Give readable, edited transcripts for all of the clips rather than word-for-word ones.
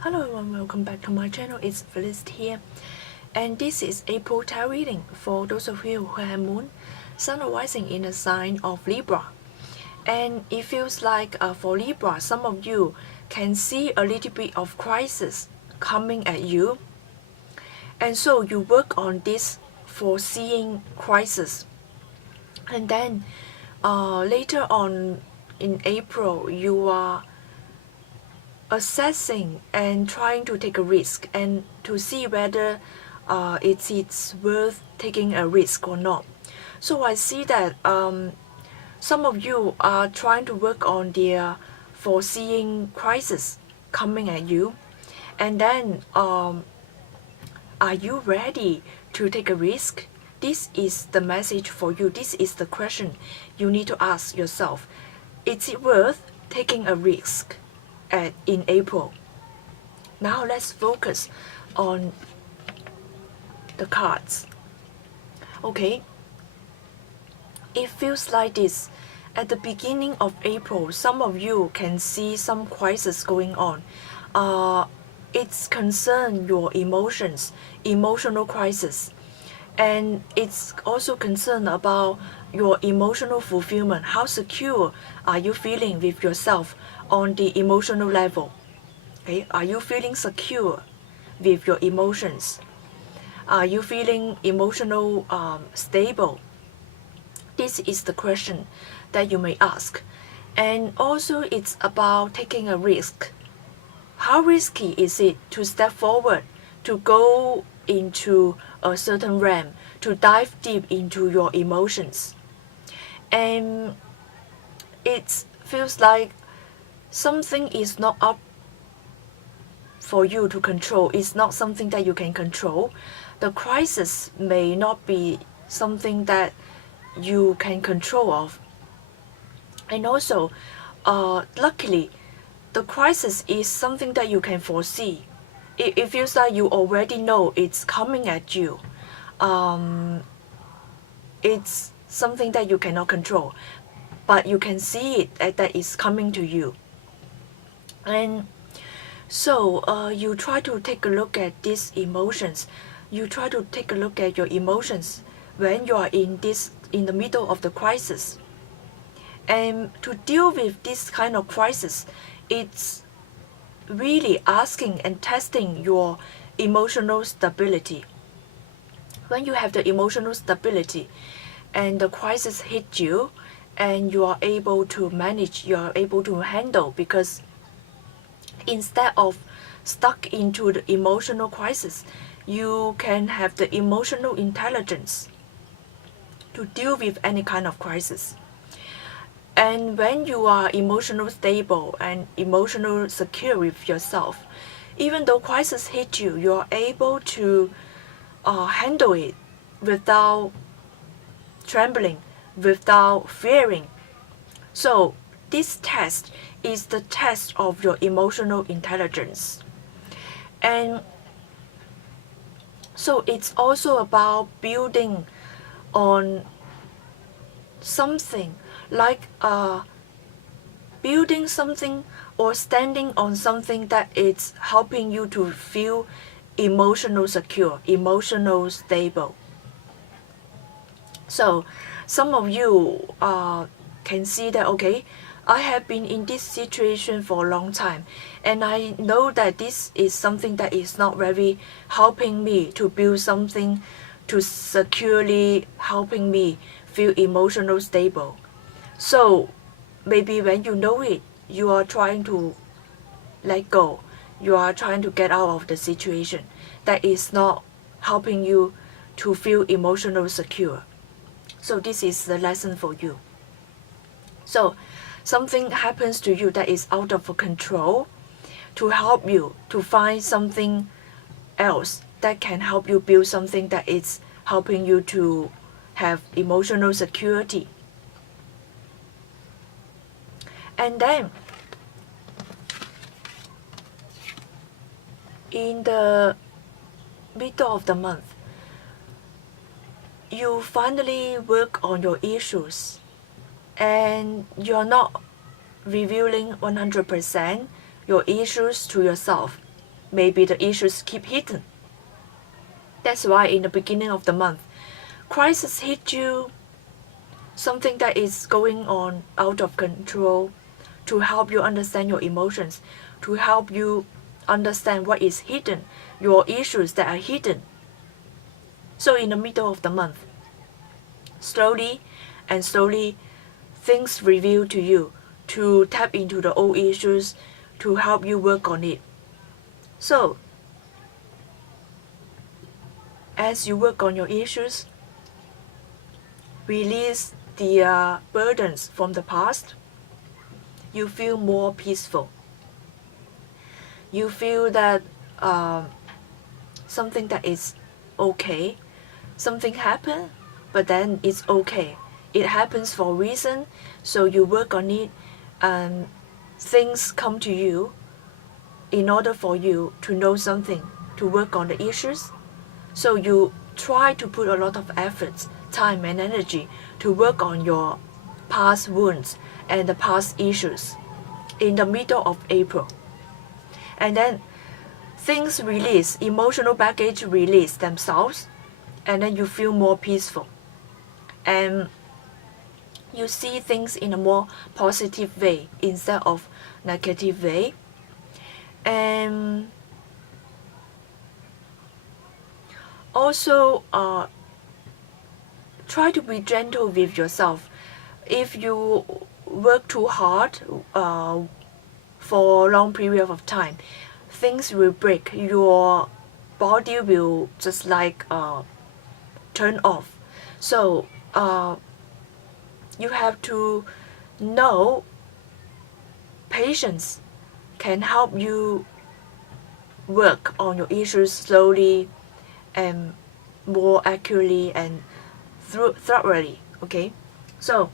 Hello everyone, welcome back to my channel. It's Felicity here, and this is April tarot reading for those of you who have moon, sun or rising in the sign of Libra. And it feels like for Libra, some of you can see a little bit of crisis coming at you, and so you work on this foreseeing crisis, and then later on in April you are assessing and trying to take a risk and to see whether it's worth taking a risk or not. So I see that some of you are trying to work on their foreseeing crisis coming at you, and then are you ready to take a risk? This is the message for you. This is the question you need to ask yourself. Is it worth taking a risk in April? Now let's focus on the cards. Okay, it feels like this. At the beginning of April, some of you can see some crisis going on. It's concern your emotions, emotional crisis. And it's also concerned about your emotional fulfillment. How secure are you feeling with yourself on the emotional level? Okay? Are you feeling secure with your emotions? Are you feeling emotional stable? This is the question that you may ask. And also it's about taking a risk. How risky is it to step forward, to go into a certain realm, to dive deep into your emotions? And it feels like something is not up for you to control. It's not something that you can control. The crisis may not be something that you can control of. And also, luckily, the crisis is something that you can foresee. It feels like you already know it's coming at you. It's something that you cannot control, but you can see it that it's coming to you. And so you try to take a look at these emotions. You try to take a look at your emotions when you are in the middle of the crisis. And to deal with this kind of crisis, it's really asking and testing your emotional stability. When you have the emotional stability and the crisis hit you, and you are able to manage, you are able to handle, because instead of stuck into the emotional crisis, you can have the emotional intelligence to deal with any kind of crisis. And when you are emotionally stable and emotionally secure with yourself, even though crisis hit you, you are able to handle it without trembling, without fearing. So this test is the test of your emotional intelligence. And so it's also about building on something, like building something or standing on something that is helping you to feel emotional secure, emotional stable. So some of you can see that, okay, I have been in this situation for a long time, and I know that this is something that is not very helping me to build something to securely helping me feel emotional stable. So maybe when you know it, you are trying to let go. You are trying to get out of the situation that is not helping you to feel emotional secure. So this is the lesson for you. So something happens to you that is out of control, to help you to find something else that can help you build something that is helping you to have emotional security. And then in the middle of the month, you finally work on your issues, and you're not revealing 100% your issues to yourself. maybe the issues keep hidden. That's why in the beginning of the month, crisis hit you, something that is going on out of control, to help you understand your emotions, to help you understand what is hidden, your issues that are hidden. So in the middle of the month, slowly and slowly, things reveal to you to tap into the old issues, to help you work on it. So as you work on your issues, release the burdens from the past, you feel more peaceful. You feel that something that is okay, something happened, but then it's okay. It happens for a reason, so you work on it, and things come to you in order for you to know something, to work on the issues. So you try to put a lot of efforts, time and energy to work on your past wounds and the past issues in the middle of April. And then things release, emotional baggage release themselves, and then you feel more peaceful. And you see things in a more positive way instead of negative way. And also try to be gentle with yourself. If you work too hard for a long period of time, things will break. Your body will just like turn off. So you have to know patience can help you work on your issues slowly and more accurately and thoroughly. Okay, so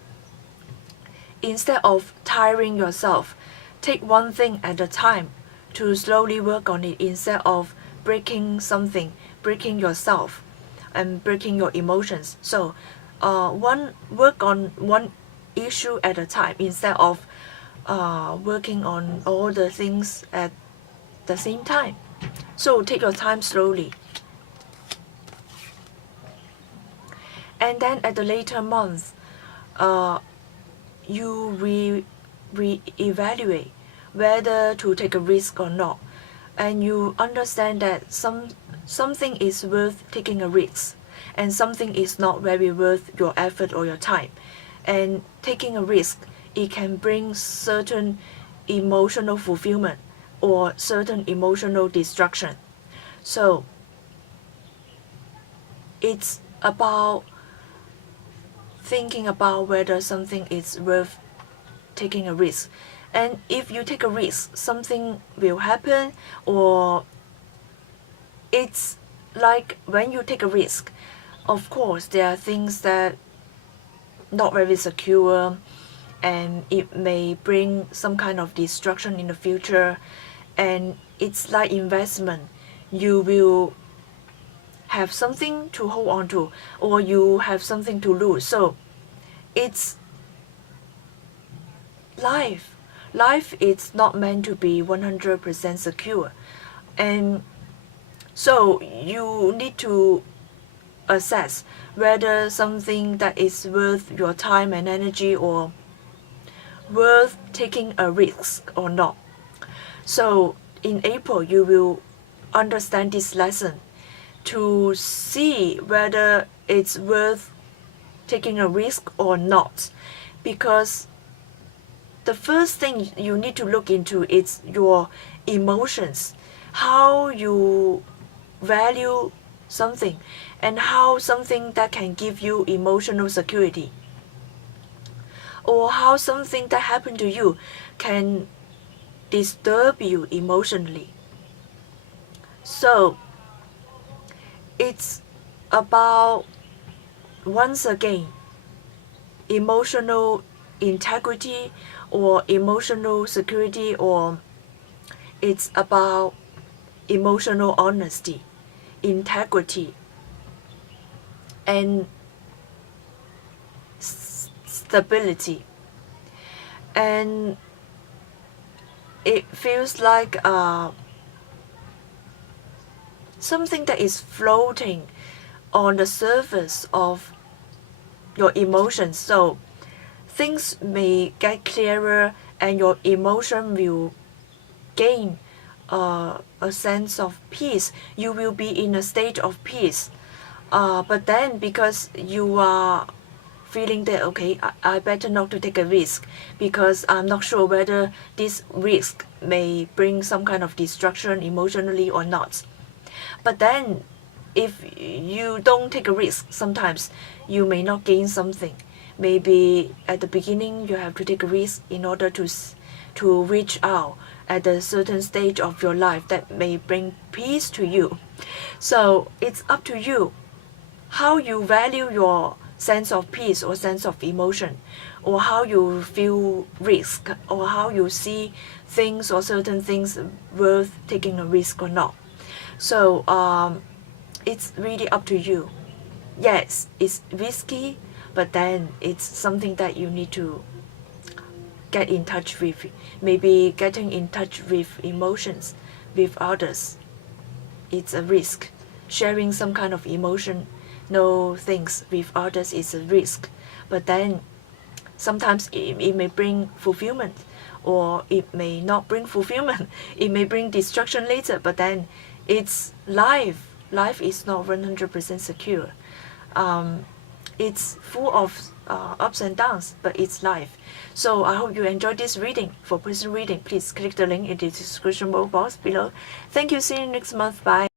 instead of tiring yourself, take one thing at a time to slowly work on it, instead of breaking something, breaking yourself and breaking your emotions. So work on one issue at a time instead of working on all the things at the same time. So take your time slowly. And then at the later month, you re-evaluate whether to take a risk or not, and you understand that something is worth taking a risk and something is not very worth your effort or your time. And taking a risk, it can bring certain emotional fulfillment or certain emotional destruction. So it's about thinking about whether something is worth taking a risk. And if you take a risk, something will happen, or it's like when you take a risk, of course there are things that not very secure, and it may bring some kind of destruction in the future. And it's like investment. You will have something to hold on to, or you have something to lose. So it's life. Life is not meant to be 100% secure. And so you need to assess whether something that is worth your time and energy or worth taking a risk or not. So in April, you will understand this lesson to see whether it's worth taking a risk or not. Because the first thing you need to look into is your emotions, how you value something, and how something that can give you emotional security, or how something that happened to you can disturb you emotionally. So it's about, once again, emotional integrity or emotional security, or it's about emotional honesty, integrity, and stability. And it feels like something that is floating on the surface of your emotions. So things may get clearer and your emotion will gain a sense of peace. You will be in a state of peace. But then because you are feeling that, okay, I better not to take a risk because I'm not sure whether this risk may bring some kind of destruction emotionally or not. But then if you don't take a risk, sometimes you may not gain something. Maybe at the beginning you have to take a risk in order to reach out at a certain stage of your life that may bring peace to you. So it's up to you how you value your sense of peace or sense of emotion, or how you feel risk, or how you see things or certain things worth taking a risk or not. So it's really up to you. Yes, it's risky, but then it's something that you need to get in touch with. Maybe getting in touch with emotions with others, it's a risk. Sharing some kind of emotion, no things with others is a risk. But then sometimes it may bring fulfillment, or it may not bring fulfillment. It may bring destruction later, but then it's life. Life is not 100% secure. It's full of ups and downs, but it's life. So I hope you enjoyed this reading. For personal reading, please click the link in the description box below. Thank you. See you next month. Bye.